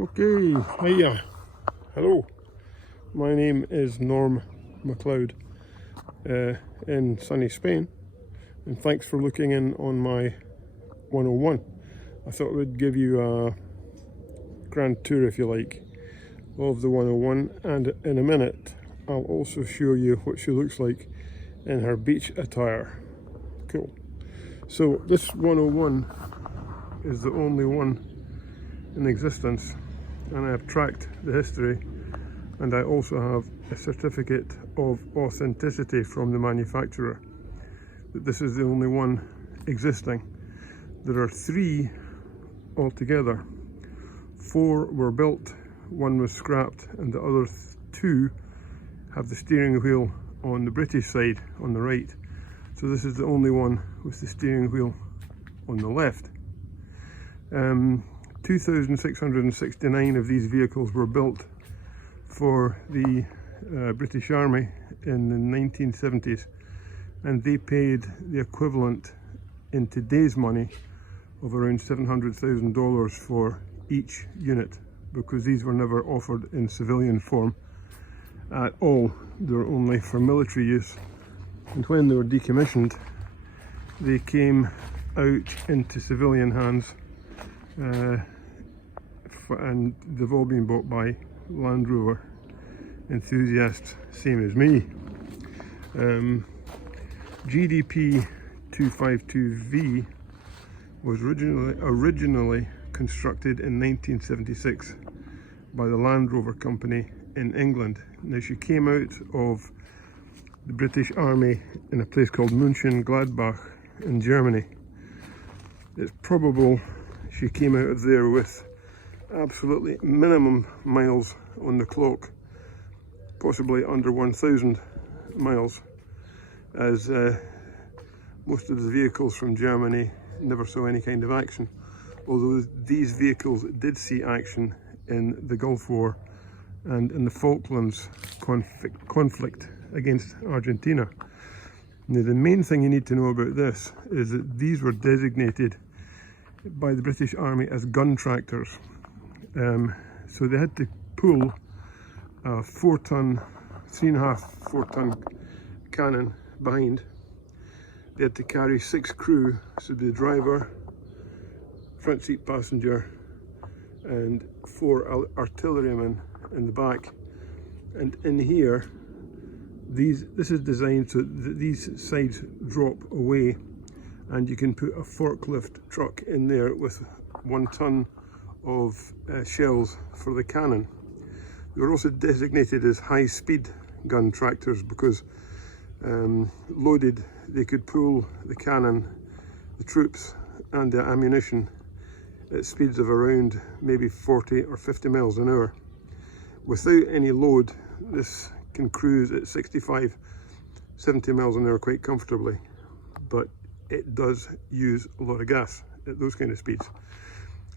Okay, hiya, hello, my name is Norm MacLeod in sunny Spain, and thanks for looking in on my 101. I thought I would give you a grand tour, if you like, of the 101, and in a minute I'll also show you what she looks like in her beach attire. Cool. So this 101 is the only one in existence, and I have tracked the history, and I also have a certificate of authenticity from the manufacturer that this is the only one existing. There are 3 altogether. 4 were built, 1 was scrapped, and the other 2 have the steering wheel on the British side on the right. So this is the only one with the steering wheel on the left. 2,669 of these vehicles were built for the British Army in the 1970s, and they paid the equivalent in today's money of around $700,000 for each unit, because these were never offered in civilian form at all. They were only for military use, and when they were decommissioned they came out into civilian hands, and they've all been bought by Land Rover enthusiasts, same as me. GDP 252V was originally constructed in 1976 by the Land Rover company in England. Now, she came out of the British Army in a place called Mönchengladbach in Germany. It's probable she came out of there with absolutely minimum miles on the clock, possibly under 1,000 miles, as most of the vehicles from Germany never saw any kind of action, although these vehicles did see action in the Gulf War and in the Falklands conflict against Argentina. Now, the main thing you need to know about this is that these were designated by the British Army as gun tractors. So they had to pull a 4-ton, 3.5–4-ton cannon behind. They had to carry 6 crew, so the driver, front seat passenger, and 4 artillerymen in the back. And in here, this is designed so that these sides drop away, and you can put a forklift truck in there with 1 ton of shells for the cannon. They were also designated as high-speed gun tractors because loaded, they could pull the cannon, the troops and the ammunition at speeds of around maybe 40 or 50 miles an hour. Without any load, this can cruise at 65–70 miles an hour quite comfortably, but it does use a lot of gas at those kind of speeds.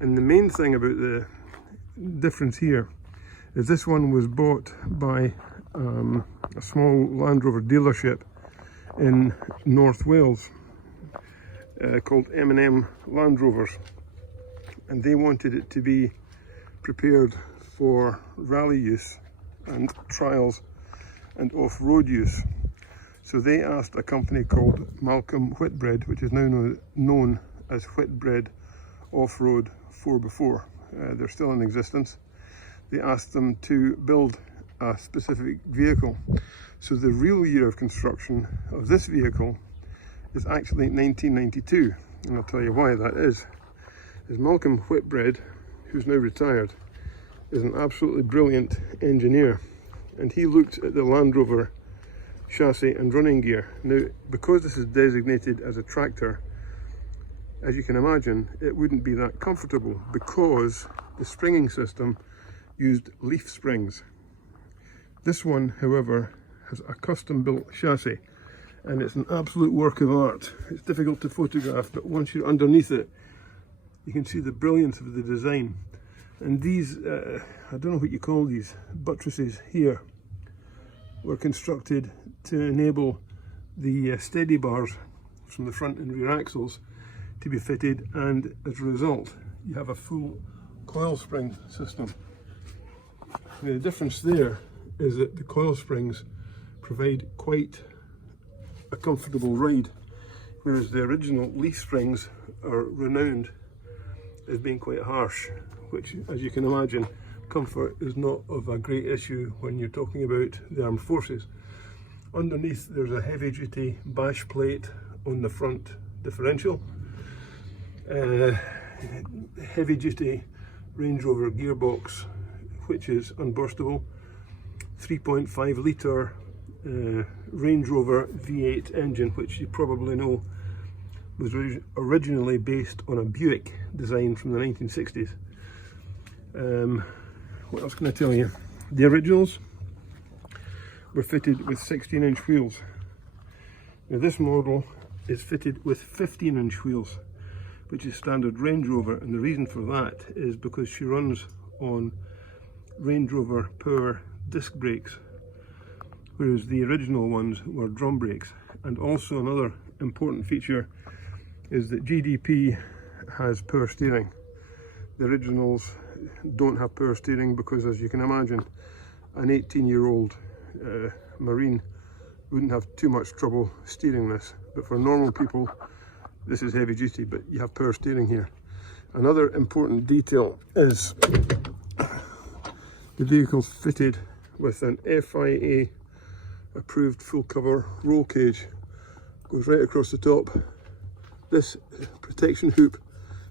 And the main thing about the difference here is this one was bought by a small Land Rover dealership in North Wales called M&M Land Rovers, and they wanted it to be prepared for rally use and trials and off-road use. So they asked a company called Malcolm Whitbread, which is now known as Whitbread Off-Road 4x4. They're still in existence. They asked them to build a specific vehicle. So the real year of construction of this vehicle is actually 1992, and I'll tell you why that is. Malcolm Whitbread, who's now retired, is an absolutely brilliant engineer, and he looked at the Land Rover chassis and running gear. Now, because this is designated as a tractor, as you can imagine, it wouldn't be that comfortable because the springing system used leaf springs. This one, however, has a custom built chassis, and it's an absolute work of art. It's difficult to photograph, but once you're underneath it, you can see the brilliance of the design. And these, I don't know what you call these, buttresses here, were constructed to enable the steady bars from the front and rear axles to be fitted, and as a result you have a full coil spring system. Now, the difference there is that the coil springs provide quite a comfortable ride, whereas the original leaf springs are renowned as being quite harsh, which, as you can imagine, comfort is not of a great issue when you're talking about the armed forces. Underneath there's a heavy duty bash plate on the front differential, heavy duty Range Rover gearbox which is unburstable, 3.5 litre Range Rover V8 engine, which you probably know was originally based on a Buick design from the 1960s. What else can I tell you? The originals were fitted with 16-inch wheels. Now this model is fitted with 15-inch wheels, which is standard Range Rover, and the reason for that is because she runs on Range Rover Power disc brakes, whereas the original ones were drum brakes. And also another important feature is that GDP has power steering. The originals don't have power steering because, as you can imagine, an 18-year-old Marine wouldn't have too much trouble steering this. But for normal people, this is heavy duty, but you have power steering here. Another important detail is the vehicle's fitted with an FIA approved full cover roll cage. Goes right across the top. This protection hoop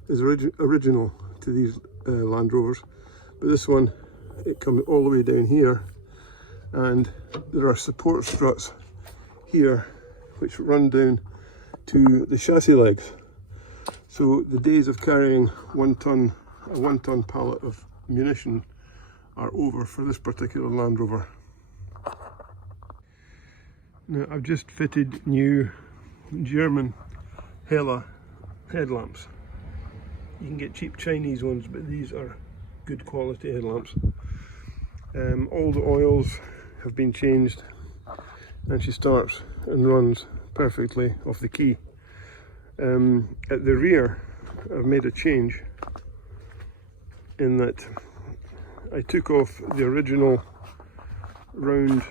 is original to these Land Rovers, but this one, it comes all the way down here, and there are support struts here which run down to the chassis legs. So the days of carrying a 1 ton pallet of munition are over for this particular Land Rover. Now, I've just fitted new German Hella headlamps. You can get cheap Chinese ones, but these are good quality headlamps. All the oils have been changed, and she starts and runs perfectly off the key. At the rear, I've made a change in that I took off the original round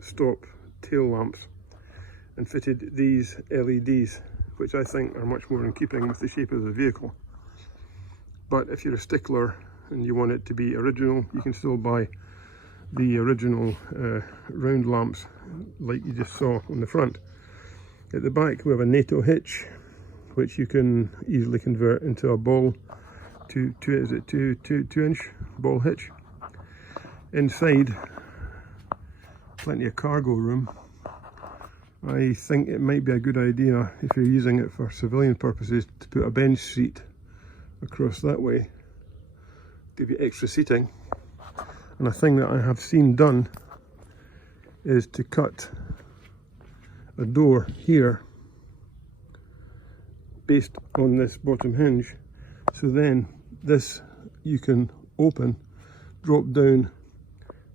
stop tail lamps and fitted these LEDs, which I think are much more in keeping with the shape of the vehicle. But if you're a stickler and you want it to be original, you can still buy the original round lamps like you just saw on the front. At the back we have a NATO hitch, which you can easily convert into a ball, two inch ball hitch. Inside, plenty of cargo room. I think it might be a good idea, if you're using it for civilian purposes, to put a bench seat across that way, give you extra seating. And a thing that I have seen done is to cut a door here based on this bottom hinge, so then this you can open, drop down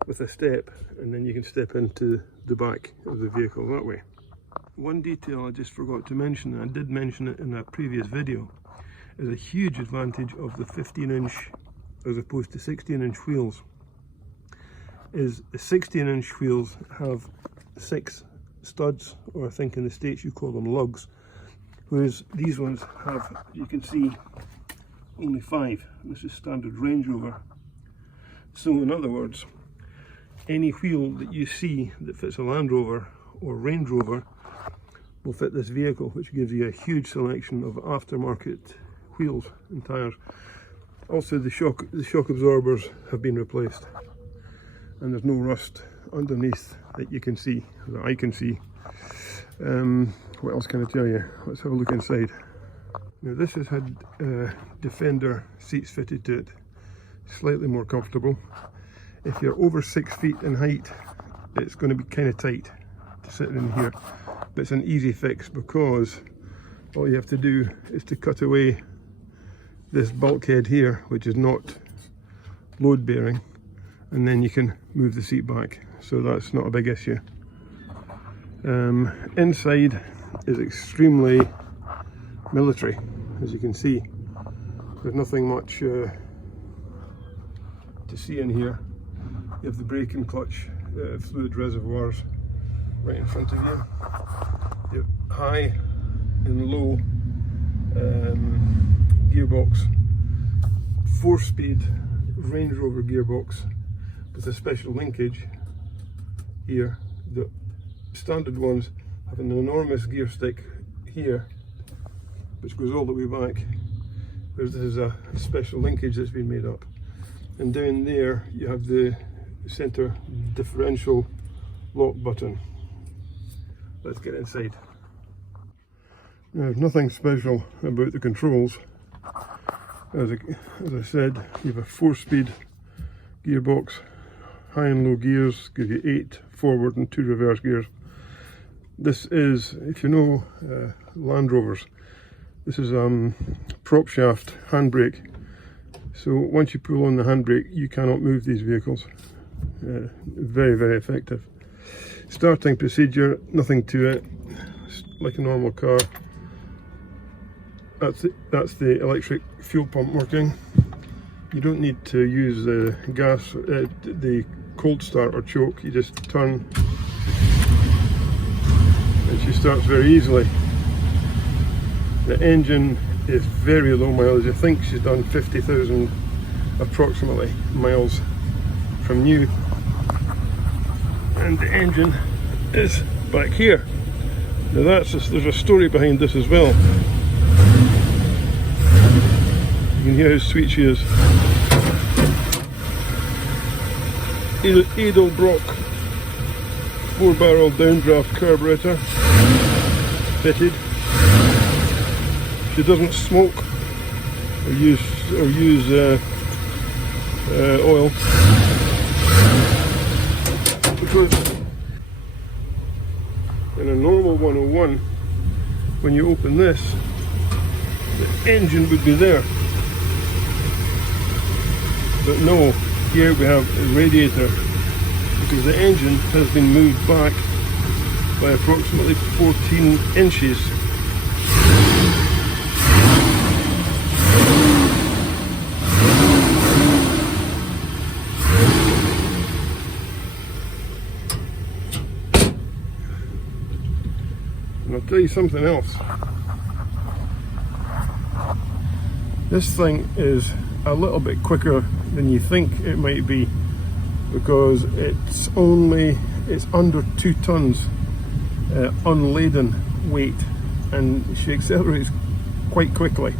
with a step, and then you can step into the back of the vehicle that way. One detail I just forgot to mention, and I did mention it in a previous video, is a huge advantage of the 15-inch as opposed to 16-inch wheels, is the 16-inch wheels have 6 studs, or I think in the States you call them lugs, whereas these ones have, you can see, only 5. This is standard Range Rover. So in other words, any wheel that you see that fits a Land Rover or Range Rover will fit this vehicle, which gives you a huge selection of aftermarket wheels and tyres. Also the shock absorbers have been replaced, and there's no rust underneath that you can see, that I can see. What else can I tell you? Let's have a look inside. Now this has had Defender seats fitted to it, slightly more comfortable. If you're over 6 feet in height, it's going to be kind of tight to sit in here, but it's an easy fix because all you have to do is to cut away this bulkhead here, which is not load bearing, and then you can move the seat back, so that's not a big issue. Inside is extremely military, as you can see. There's nothing much to see in here. You have the brake and clutch fluid reservoirs right in front of you. You have high and low gearbox, 4-speed Range Rover gearbox with a special linkage here. The standard ones have an enormous gear stick here which goes all the way back, whereas this is a special linkage that's been made up. And down there you have the center differential lock button. Let's get inside. Now, there's nothing special about the controls. As I said, you have a 4-speed gearbox, high and low gears, give you 8 forward and 2 reverse gears. This is, if you know Land Rovers, this is prop shaft handbrake. So once you pull on the handbrake, you cannot move these vehicles. Very, very effective. Starting procedure, nothing to it, like a normal car. That's the electric fuel pump working. You don't need to use the gas, the cold start or choke. You just turn and she starts very easily. The engine is very low mileage. I think she's done 50,000 approximately miles from new. And the engine is back here. Now there's a story behind this as well. You can hear how sweet she is. Edelbrock 4-barrel downdraft carburetor fitted. She doesn't smoke or use oil, because in a normal 101, when you open this, the engine would be there. But no, here we have a radiator, because the engine has been moved back by approximately 14 inches. And I'll tell you something else. This thing is a little bit quicker than you think it might be, because it's under 2 tons unladen weight, and she accelerates quite quickly.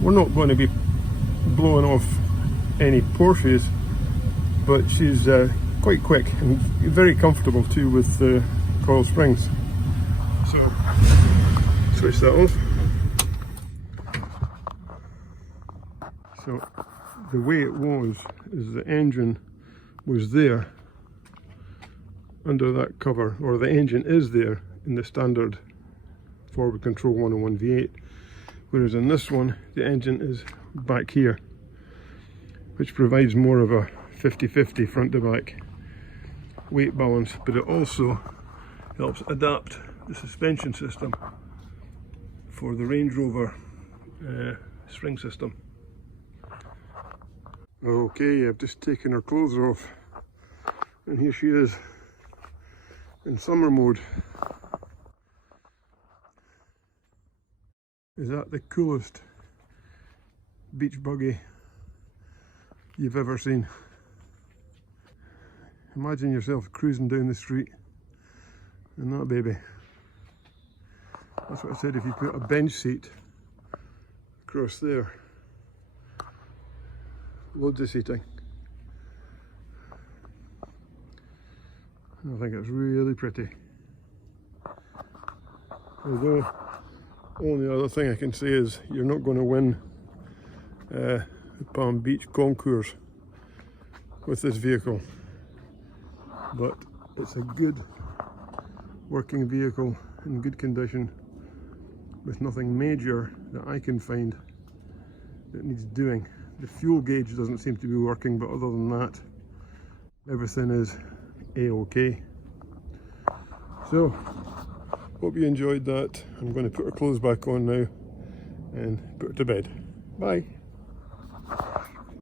We're not going to be blowing off any Porsches, but she's quite quick and very comfortable too with the coil springs. So switch that off. So the way it was is the engine was there under that cover, or the engine is there in the standard forward control 101 V8, whereas in this one the engine is back here, which provides more of a 50-50 front to back weight balance, but it also helps adapt the suspension system for the Range Rover spring system. Okay, I've just taken her clothes off, and here she is in summer mode. Is that the coolest beach buggy you've ever seen? Imagine yourself cruising down the street in that baby. That's what I said, if you put a bench seat across there, loads of seating. I think it's really pretty. Although, only other thing I can say is you're not going to win the Palm Beach concours with this vehicle, but it's a good working vehicle in good condition, with nothing major that I can find that needs doing. The fuel gauge doesn't seem to be working, but other than that, everything is A-OK. So, hope you enjoyed that. I'm going to put her clothes back on now and put her to bed. Bye.